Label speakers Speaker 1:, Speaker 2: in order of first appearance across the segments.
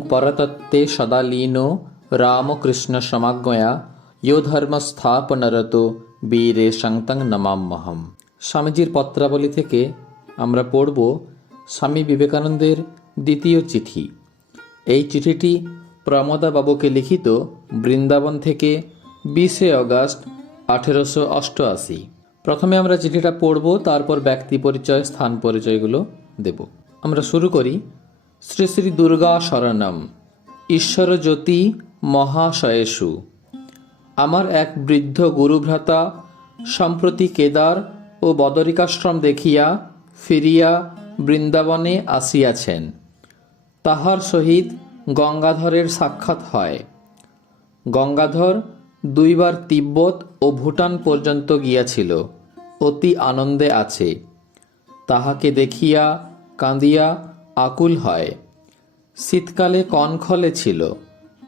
Speaker 1: পরতত্ত্বে সদা লীন রামকৃষ্ণ সমাজ্ঞয়া ইয় ধর্ম স্থাপনরত বীরে শঙ্কং নমাম্যহম স্বামীজির পত্রাবলী থেকে আমরা পড়ব স্বামী বিবেকানন্দের দ্বিতীয় চিঠি। এই চিঠিটি প্রমোদাবাবুকে লিখিত বৃন্দাবন থেকে বিশে অগাস্ট আঠেরোশো অষ্টআশি। প্রথমে আমরা চিঠিটা পড়ব, তারপর ব্যক্তি পরিচয়, স্থান পরিচয়গুলো দেব। আমরা শুরু করি শ্রী শ্রী দুর্গা শরণম। ঈশ্বর জ্যোতি মহাশয়েষু। আমার এক বৃদ্ধ গুরুভ্রাতা সম্প্রতি কেদার ও বদরিকাশ্রম দেখিয়া ফিরিয়া বৃন্দাবনে আসিয়াছেন। তাহার সহিত গঙ্গাধরের সাক্ষাৎ হয়। গঙ্গাধর দুইবার তিব্বত ও ভুটান পর্যন্ত গিয়াছিল। অতি আনন্দে আছে। তাহাকে দেখিয়া কাঁদিয়া আকুল হয়। শীতকালে কনখলে ছিল।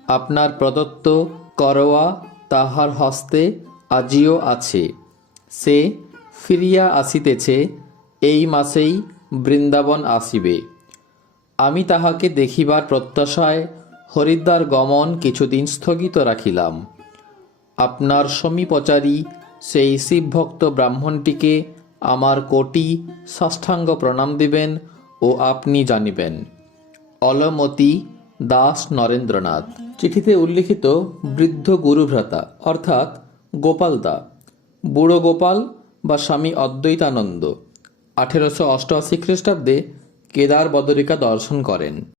Speaker 1: আপনার প্রদত্ত করোয়া তাহার হস্তে আজিও আছে। সে ফিরিয়া আসিতেছে, এই মাসেই বৃন্দাবন আসিবে। আমি তাহাকে দেখিবার প্রত্যাশায় হরিদ্বার গমন কিছুদিন স্থগিত রাখিলাম। আপনার সমীপচারী সেই শিবভক্ত ব্রাহ্মণটিকে আমার কোটি ষষ্ঠাঙ্গ প্রণাম দিবেন ও আপনি জানিবেন। অলমতি দাস নরেন্দ্রনাথ। চিঠিতে উল্লিখিত বৃদ্ধ গুরুভ্রাতা, অর্থাৎ গোপাল দা, বুড়ো গোপাল বা স্বামী অদ্বৈতানন্দ, আঠেরোশো অষ্টআশি খ্রিস্টাব্দে কেদার বদরিকা দর্শন করেন।